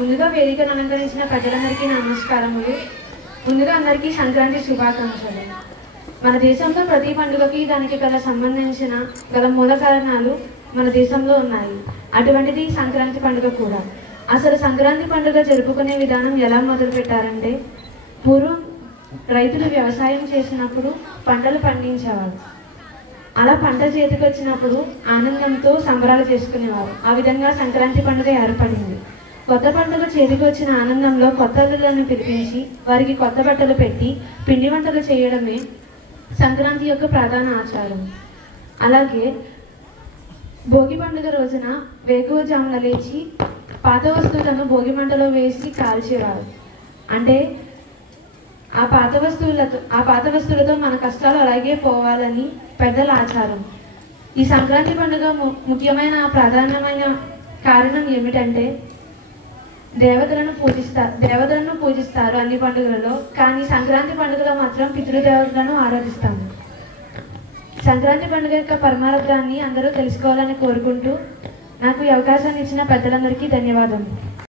ముందుగా వేదికను అలంకరించిన ప్రజలందరికీ నమస్కారములు. ముందుగా అందరికీ సంక్రాంతి శుభాకాంక్షలు. మన దేశంలో ప్రతి పండుగకి దానికి గల మూల కారణాలు మన దేశంలో ఉన్నాయి. అటువంటిది సంక్రాంతి పండుగ కూడా. అసలు సంక్రాంతి పండుగ జరుపుకునే విధానం ఎలా మొదలుపెట్టారంటే, పూర్వం రైతులు వ్యవసాయం చేసినప్పుడు పంటలు పండించేవారు. అలా పంట చేతికి వచ్చినప్పుడు ఆనందంతో సంబరాలు చేసుకునేవారు. ఆ విధంగా సంక్రాంతి పండుగ ఏర్పడింది. కొత్త పంటలు చేతికి వచ్చిన ఆనందంలో కొత్త అల్లులను పిలిపించి వారికి కొత్త బట్టలు పెట్టి పిండి వంటలు చేయడమే సంక్రాంతి యొక్క ప్రధాన ఆచారం. అలాగే భోగి పండుగ రోజున వేకువజామున లేచి పాత వస్తువులను భోగి మంటలో వేసి కాల్చేవారు. అంటే ఆ పాత వస్తువులతో మన కష్టాలు అలాగే పోవాలని పెద్దల ఆచారం. ఈ సంక్రాంతి పండుగ ముఖ్యమైన ప్రధానమైన కారణం ఏమిటంటే, దేవతలను పూజిస్తారు అన్ని పండుగలలో. కానీ సంక్రాంతి పండుగలో మాత్రం పితృదేవతలను ఆరాధిస్తాము. సంక్రాంతి పండుగ యొక్క పరమార్థాన్ని అందరూ తెలుసుకోవాలని కోరుకుంటూ నాకు ఈ అవకాశాన్ని ఇచ్చిన పెద్దలందరికీ ధన్యవాదాలు.